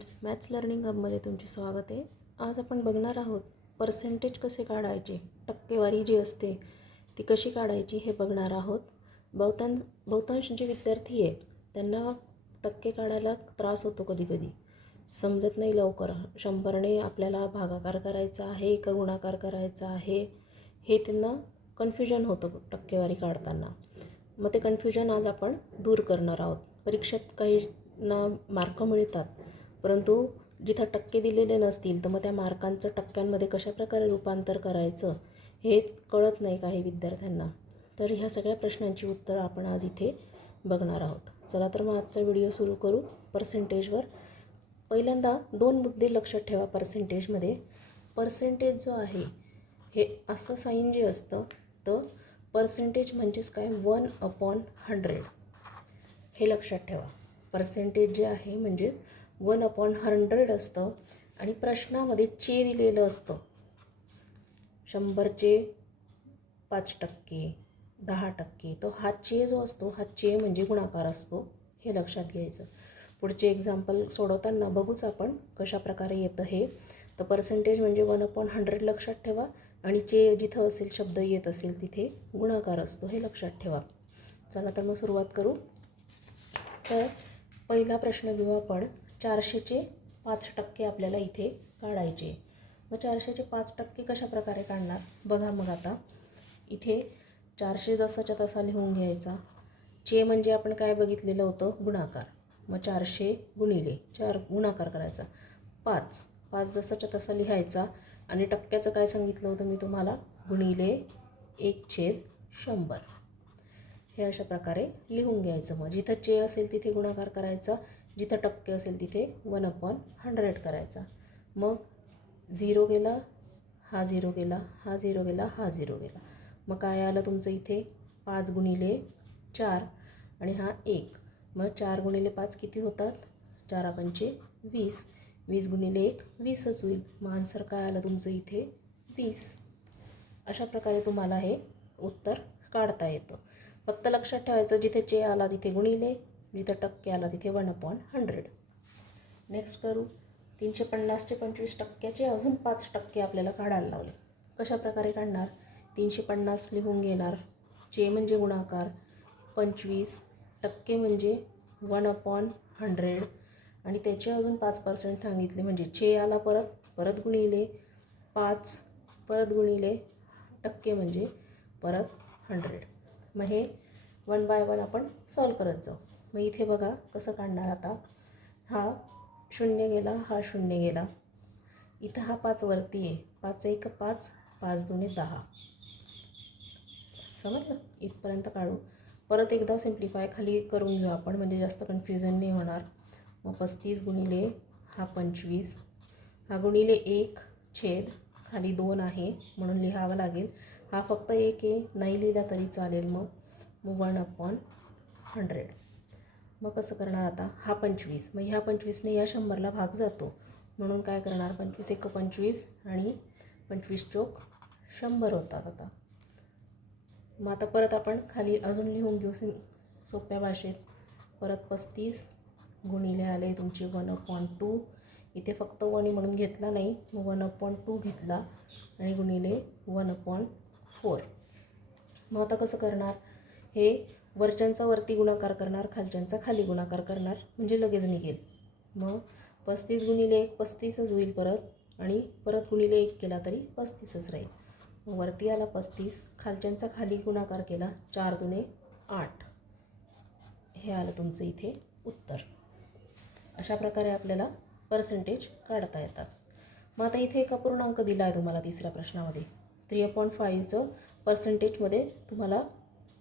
Friends maths learning हबमध्ये तुमचे स्वागत आहे. आज आपण बघणार आहोत पर्सेंटेज कसे काढायचे टक्केवारी जी असते ती कशी काढायची हे बघणार आहोत. बहुतां बहुतांश जे विद्यार्थी आहे त्यांना टक्के काढायला त्रास होतो कधी कधी समजत नाही लवकर शंभरने आपल्याला भागाकार करायचा आहे का गुणाकार करायचा आहे हे त्यांना कन्फ्युजन होतं टक्केवारी काढताना. मग ते कन्फ्युजन आज आपण दूर करणार आहोत. परीक्षेत काही ना मार्क मिळतात परंतु जिथं टक्के दिलेले नसतील तर मग त्या मार्कांचं टक्क्यांमध्ये कशाप्रकारे रूपांतर करायचं हे कळत नाही काही विद्यार्थ्यांना. तर ह्या सगळ्या प्रश्नांची उत्तरं आपण आज इथे बघणार आहोत. चला तर मग आजचा व्हिडिओ सुरू करू पर्सेंटेजवर पहिल्यांदा दोन मुद्दे लक्षात ठेवा पर्सेंटेजमध्ये पर्सेंटेज जो आहे हे असं साईन जे असतं तर पर्सेंटेज म्हणजेच काय? वन अपॉन हंड्रेड हे लक्षात ठेवा. पर्सेंटेज जे आहे म्हणजेच वन अपॉन हंड्रेड असतं आणि प्रश्नामध्ये चे दिलेलं असतं. शंभरचे पाच टक्के दहा टक्के तो हा चे जो असतो हा चे म्हणजे गुणाकार असतो हे लक्षात घ्यायचं. पुढचे एक्झाम्पल सोडवताना बघूच आपण कशा प्रकारे येतं हे. तर पर्सेंटेज म्हणजे वन अपॉन हंड्रेड लक्षात ठेवा आणि चे जिथं असेल शब्द येत असेल तिथे गुणाकार असतो हे लक्षात ठेवा. चला तर मग सुरुवात करू. तर पहिला प्रश्न घेऊ आपण. चारशेचे पाच टक्के आपल्याला इथे काढायचे. मग चारशेचे पाच टक्के कशा प्रकारे काढणार? बघा मग आता. इथे चारशे जसाच्या तसा लिहून घ्यायचा. चे म्हणजे आपण काय बघितलेलं होतं? गुणाकार. मग चारशे गुणिले चार गुणाकार करायचा. पाच. पाच जसाच्या तसा लिहायचा. आणि टक्क्याचं काय सांगितलं होतं मी तुम्हाला? गुणिले एक छेद शंभर. हे अशा प्रकारे लिहून घ्यायचं. मग जिथं चे असेल तिथे गुणाकार करायचा. जिथं टक्के असेल तिथे वन अपॉन हंड्रेड करायचा. मग झिरो गेला हा झिरो गेला हा झिरो गेला हा झिरो गेला. मग काय आलं तुमचं इथे? पाच गुणिले चार आणि हा एक. मग चार गुणिले पाच किती होतात? चार पंचे वीस. वीस गुणिले एक वीसच होईल. मग आन्सर काय आलं तुमचं इथे? वीस. अशा प्रकारे तुम्हाला हे उत्तर काढता येतं. फक्त लक्षात ठेवायचं जिथे चे आला तिथे गुणिले जिथं टक्के आला तिथे वन अपॉन हंड्रेड. नेक्स्ट करू. तीनशे पन्नासचे पंचवीस टक्क्याचे अजून पाच टक्के आपल्याला काढायला लावले. कशा प्रकारे काढणार? तीनशे पन्नास लिहून घेणार. चे म्हणजे गुणाकार. पंचवीस टक्के म्हणजे वन अपॉन हंड्रेड. आणि त्याचे अजून पाच पर्सेंट सांगितले म्हणजे चे आला परत परत गुणिले पाच परत गुणिले टक्के म्हणजे परत हंड्रेड. मग हे वन बाय वन आपण सॉल्व करत जाऊ. मग इथे बघा कसं काढणार आता. हा शून्य गेला हा शून्य गेला. इथं हा पाच वरती आहे. पाच एक पाच पाच दोन्ही दहा. समजलं? इथपर्यंत काढू. परत एकदा सिम्प्लिफाय खाली करून घेऊ आपण म्हणजे जास्त कन्फ्युजन नाही होणार. मग पस्तीस गुणिले हा पंचवीस. हा गुणिले एक छेद खाली दोन आहे म्हणून लिहावं लागेल. हा फक्त एक आहे नाही लिहिला तरी चालेल मग. मग वन अपॉन हंड्रेड मग कसं करणार आता? हा पंचवीस. मग ह्या पंचवीसने या शंभरला भाग जातो. म्हणून काय करणार? पंचवीस एक पंचवीस आणि पंचवीस चोक शंभर होतात आता. मग आता परत आपण खाली अजून लिहून घेऊ सिं सोप्या भाषेत. परत पस्तीस गुणिले आले तुमचे वन पॉईंट टू. इथे फक्त वन म्हणून घेतला नाही मग वन पॉईंट टू घेतला आणि गुणिले वन पॉईंट फोर. मग आता कसं करणार? हे वरच्यांचा वरती गुणाकार करणार खालच्यांचा खाली गुणाकार करणार म्हणजे लगेच निघेल. मग पस्तीस गुणिले एक पस्तीसच होईल परत आणि परत गुणिले एक केला तरी पस्तीसच राहील. मग वरती आला पस्तीस खालच्यांचा खाली गुणाकार केला चार दुने आठ. हे आलं तुमचं इथे उत्तर. अशा प्रकारे आपल्याला पर्सेंटेज काढता येतात. मग आता इथे एक अपूर्णांक दिला आहे तुम्हाला तिसऱ्या प्रश्नामध्ये. थ्री अपॉईंट फाईव्हचं पर्सेंटेजमध्ये तुम्हाला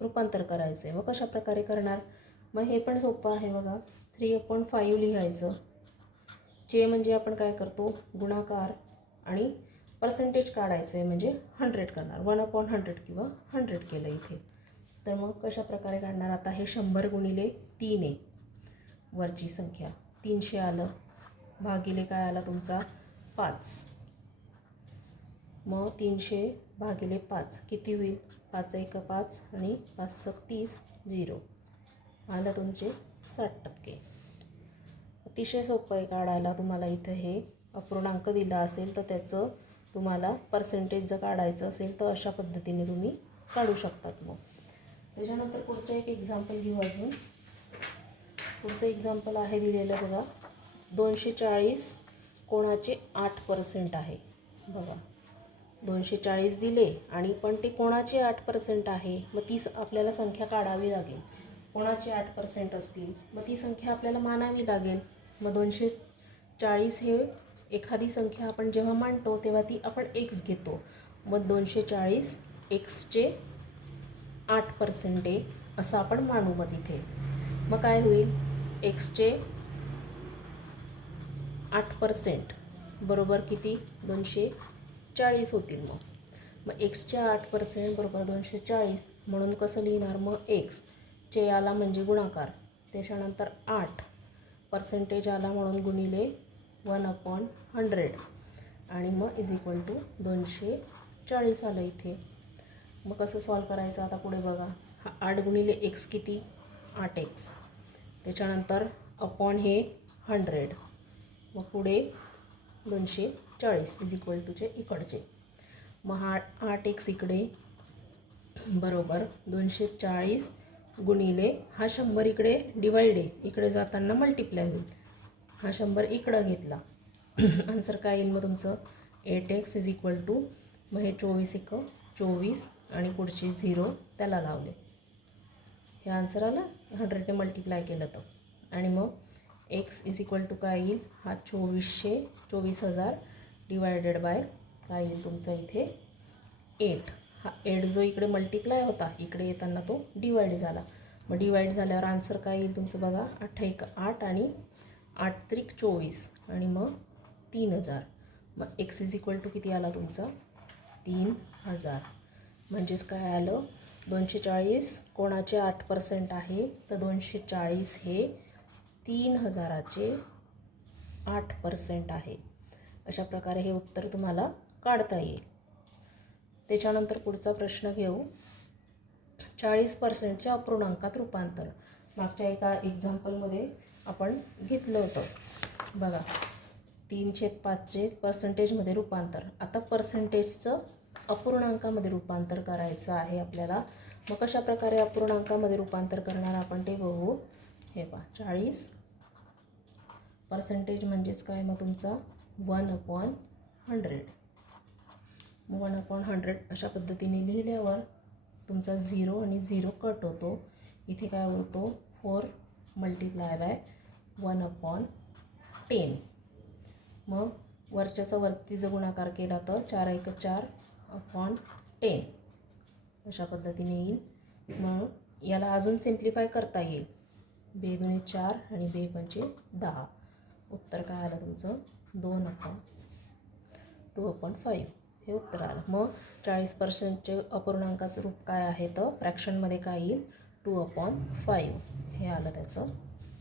रूपांतर करायचं आहे मग कशा प्रकारे करणार? मग हे पण सोपं आहे बघा. थ्री अपॉन फाईव्ह लिहायचं. जे म्हणजे आपण काय करतो? गुणाकार आणि पर्सेंटेज काढायचं आहे म्हणजे हंड्रेड करणार. वन अपॉन हंड्रेड किंवा हंड्रेड केलं इथे. तर मग कशा प्रकारे काढणार? आता हे शंभर गुणिले तीन आहे. वरची संख्या तीनशे आलं. भागिले काय आला तुमचा? पाच. मग तीनशे भागिले पाच. किती होईल? पाच एक पाच आणि पाच सत्तीस झिरो. आलं तुमचे साठ टक्के. अतिशय सोपं आहे काढायला. तुम्हाला इथं हे अपूर्णांक दिला असेल तर त्याचं तुम्हाला पर्सेंटेज जर काढायचं असेल तर अशा पद्धतीने तुम्ही काढू शकतात मग. त्याच्यानंतर पुढचं एक एक्झाम्पल घेऊ अजून. पुढचं एक्झाम्पल आहे दिलेलं बघा. दोनशे चाळीस कोणाचे आठ पर्सेंट आहे. बघा. दोनशे चाळीस दिले आणि पण ते कोणाचे आठ पर्सेंट आहे? मग ती आपल्याला संख्या काढावी लागेल. कोणाचे आठ पर्सेंट असतील? मग ती संख्या आपल्याला मानावी लागेल. मग दोनशे चाळीस हे एखादी संख्या आपण जेव्हा मांडतो तेव्हा ती आपण एक्स घेतो. मग दोनशे चाळीस एक्सचे आठ पर्सेंट आहे असं आपण मानू मग तिथे मग काय होईल? एक्सचे आठ पर्सेंट बरोबर किती? दोनशे चाळीस होतील मग. मग एक्सच्या आठ पर्सेंट बरोबर दोनशे चाळीस म्हणून कसं लिहिणार? मग एक्स चे आला म्हणजे गुणाकार. त्याच्यानंतर आठ पर्सेंटेज आला म्हणून गुणिले वन अपॉन हंड्रेड आणि मग इज इक्वल टू दोनशे चाळीस आलं इथे. मग कसं सॉल्व करायचं आता पुढे बघा. हा आठ गुणिले एक्स किती? आठ एक्स त्याच्यानंतर अपॉन हे हंड्रेड मग पुढे दोनशे चाळीस इज इक्वल टूचे इकडचे. मग हा आठ एक्स इकडे बरोबर दोनशे चाळीस गुणिले हा शंभर इकडे डिवाइड आहे इकडे जाताना मल्टिप्लाय होईल. हा शंभर इकडं घेतला. आन्सर काय येईल मग तुमचं? Eight x is equal to मग हे चोवीस एक चोवीस आणि पुढचे झिरो त्याला लावले. हे आन्सर आलं? हंड्रेडने मल्टिप्लाय केलं तर. आणि मग एक्स इज इक्वल टू काय येईल? हा चोवीसशे चोवीस हजार डिवायडेड बाय काय येईल तुमचं इथे? एट हा एट जो इकडे मल्टिप्लाय होता इकडे येताना तो डिवाईड झाला. मग डिवाईड झाल्यावर आन्सर काय येईल तुमचं बघा? अठ्ठा एक आठ आणि आठ त्रिक चोवीस. आणि मग तीन हजार. मग एक्स इज इक्वल टू किती आला तुमचा? तीन हजार. म्हणजेच काय आलं? दोनशे चाळीस कोणाचे आठ पर्सेंट आहे? तर दोनशे चाळीस हे तीन हजाराचे आठ पर्सेंट आहे. अशा प्रकारे हे उत्तर तुम्हाला काढता येईल. त्याच्यानंतर पुढचा प्रश्न घेऊ. चाळीस पर्सेंटच्या अपूर्णांकात रूपांतर. मागच्या एका एक्झाम्पलमध्ये आपण घेतलं होतं. बघा तीन छेद पाचचे पर्सेंटेजमध्ये रूपांतर. आता पर्सेंटेजचं अपूर्णांकामध्ये रूपांतर करायचं आहे आपल्याला. मग कशा प्रकारे अपूर्णांकामध्ये रूपांतर करणार आपण ते बघू. हे पहा चाळीस. पर्सेंटेज म्हणजेच काय? मग तुमचा one upon hundred. One upon hundred अशा पद्धतीने लिहिल्यावर तुमचा झिरो आणि झिरो कट होतो. इथे काय होतो? Four multiply by one upon ten. मग वरच्याचा वरती जर गुणाकार केला तर चार एक चार अपॉन टेन. अशा पद्धतीने येईल. मग याला अजून सिम्प्लिफाय करता येईल. बे दुणे चार आणि बे पंचे दहा. उत्तर काय आलं तुमचं? दोन अपॉन टू अपॉन फाईव्ह हे उत्तर आलं. मग चाळीस पर्सेंटचे अपूर्णांकाचं रूप काय आहे तर फ्रॅक्शनमध्ये काय येईल? टू अपॉन फाईव्ह हे आलं त्याचं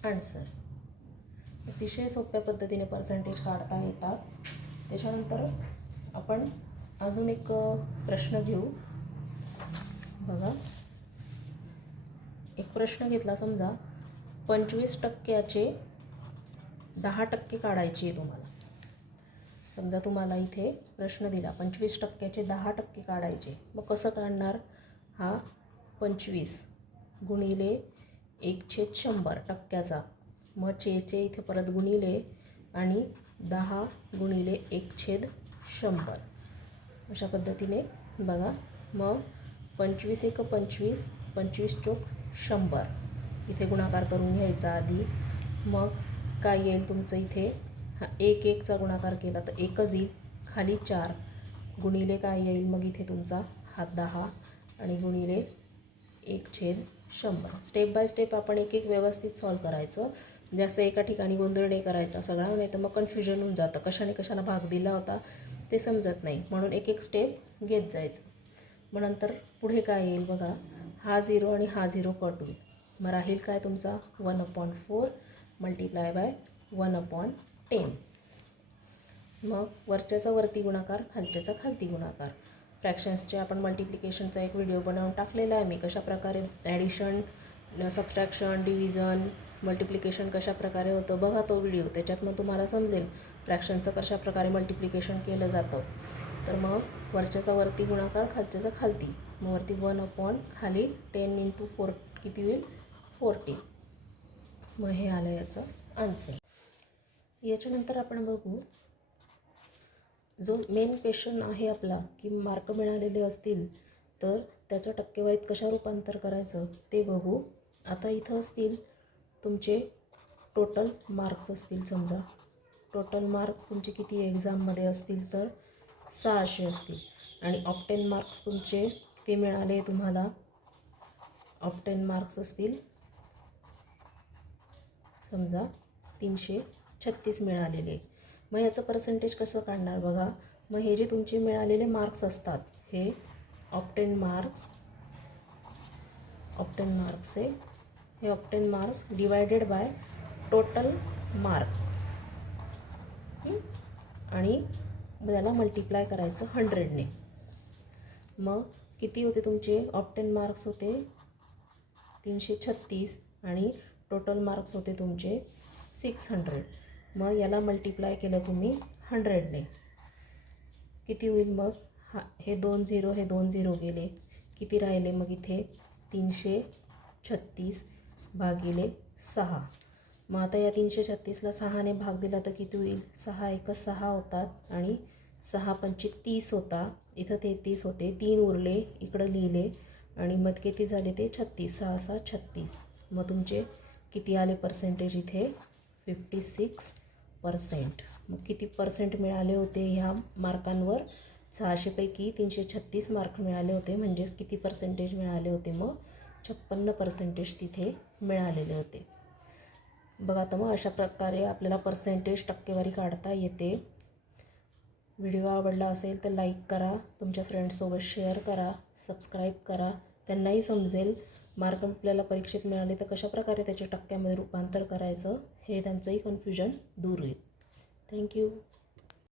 आन्सर अतिशय सोप्या पद्धतीने पर्सेंटेज काढता येतात. त्याच्यानंतर आपण अजून एक प्रश्न घेऊ. बघा. एक प्रश्न घेतला समजा. पंचवीस टक्क्याचे दहा टक्के काढायचे आहे तुम्हाला. समजा तुम्हाला इथे प्रश्न दिला पंचवीस टक्क्याचे दहा टक्के काढायचे. मग कसं काढणार? हा पंचवीस गुणिले एक छेद शंभर टक्क्याचा. मग चेचे इथे परत गुणिले आणि दहा गुणिले एक छेद शंभर. अशा पद्धतीने बघा. मग पंचवीस एक पंचवीस पंचवीस चोक शंभर. इथे गुणाकार करून घ्यायचा आधी. मग काय येईल तुमचं इथे? हा एक एकचा गुणाकार केला तर एकच येईल. खाली चार. गुणिले काय येईल? मग इथे तुमचा हा दहा आणि गुणिले एक छेद शंभर. स्टेप बाय स्टेप आपण एक एक व्यवस्थित सॉल्व करायचं. जास्त एका ठिकाणी गोंधळ नाही करायचा सगळा नाही तर मग कन्फ्युजन होऊन जातं. कशाने कशाला भाग दिला होता ते समजत नाही. म्हणून एक एक स्टेप घेत जायचं. मग नंतर पुढे काय येईल बघा? हा झिरो आणि हा झिरो कट होईल. मग राहील काय तुमचा? One upon four multiply by one upon ten. मग वरच्याचा वरती गुणाकार खालच्याचा खालती गुणाकार. फ्रॅक्शन्सचे आपण मल्टिप्लिकेशनचा एक व्हिडिओ बनवून टाकलेला आहे. मी कशाप्रकारे ॲडिशन सबट्रॅक्शन डिव्हिजन मल्टिप्लिकेशन कशा प्रकारे होतं बघा तो व्हिडिओ त्याच्यात मग तुम्हाला समजेल फ्रॅक्शनचं कशाप्रकारे मल्टिप्लिकेशन केलं जातं. तर मग वरच्याचा वरती गुणाकार खालच्याचा खालती. मग वरती वन अपॉन खाली टेन इंटू फोर किती होईल? फोर्टी मग हे आलं याचं आन्सर याच्यानंतर आपण बघू. जो मेन क्वेश्चन आहे आपला की मार्क मिळालेले असतील तर त्याचं टक्केवारीत कशा रूपांतर करायचं ते बघू. आता इथं असतील तुमचे टोटल मार्क्स असतील समजा. टोटल मार्क्स तुमचे किती एक्झाममध्ये असतील तर सहाशे असतील. आणि ऑप्टेन मार्क्स तुमचे ते मिळाले तुम्हाला. ऑप्टेन मार्क्स असतील समजा तीनशे छत्तीस मिळालेले. मग याचं पर्सेंटेज कसं काढणार बघा? मग हे जे तुमचे मिळालेले मार्क्स असतात हे ऑप्टेन मार्क्स ऑप्टेन मार्क्स आहे. हे obtain marks divided by total mark आणि मग त्याला मल्टिप्लाय करायचं हंड्रेडने मग किती होते तुमचे? ऑप्टेन मार्क्स होते तीनशे छत्तीस आणि टोटल मार्क्स होते तुमचे सिक्स हंड्रेड मग याला मल्टिप्लाय केलं तुम्ही हंड्रेडने किती होईल मग? हा हे दोन झिरो हे दोन झिरो गेले. किती राहिले मग इथे? तीनशे छत्तीस भागिले सहा. मग आता या तीनशे छत्तीसला सहाने भाग दिला तर किती होईल? सहा एक सहा होतात आणि सहा पंचे तीस होता. इथं तेहतीस होते. तीन उरले इकडं लिहिले आणि मग किती झाले ते? छत्तीस. सहा सहा छत्तीस. मग तुमचे किती आले? पर्सेंटेज इथे फिफ्टी सिक्स पर्सेंट मग किती पर्सेंट मिळाले होते ह्या मार्कांवर? सहाशेपैकी तीनशे छत्तीस मार्क मिळाले होते म्हणजेच किती पर्सेंटेज मिळाले होते मग? छप्पन्न पर्सेंटेज तिथे मिळालेले होते. बघा आता मग अशा प्रकारे आपल्याला पर्सेंटेज टक्केवारी काढता येते. व्हिडिओ आवडला असेल तर लाईक करा तुमच्या फ्रेंड्ससोबत शेअर करा सबस्क्राईब करा. त्यांनाही समजेल मार्क आपल्याला परीक्षेत मिळाले तर कशाप्रकारे त्याच्या टक्क्यामध्ये रूपांतर करायचं हे त्यांचंही कन्फ्युजन दूर होईल. थँक्यू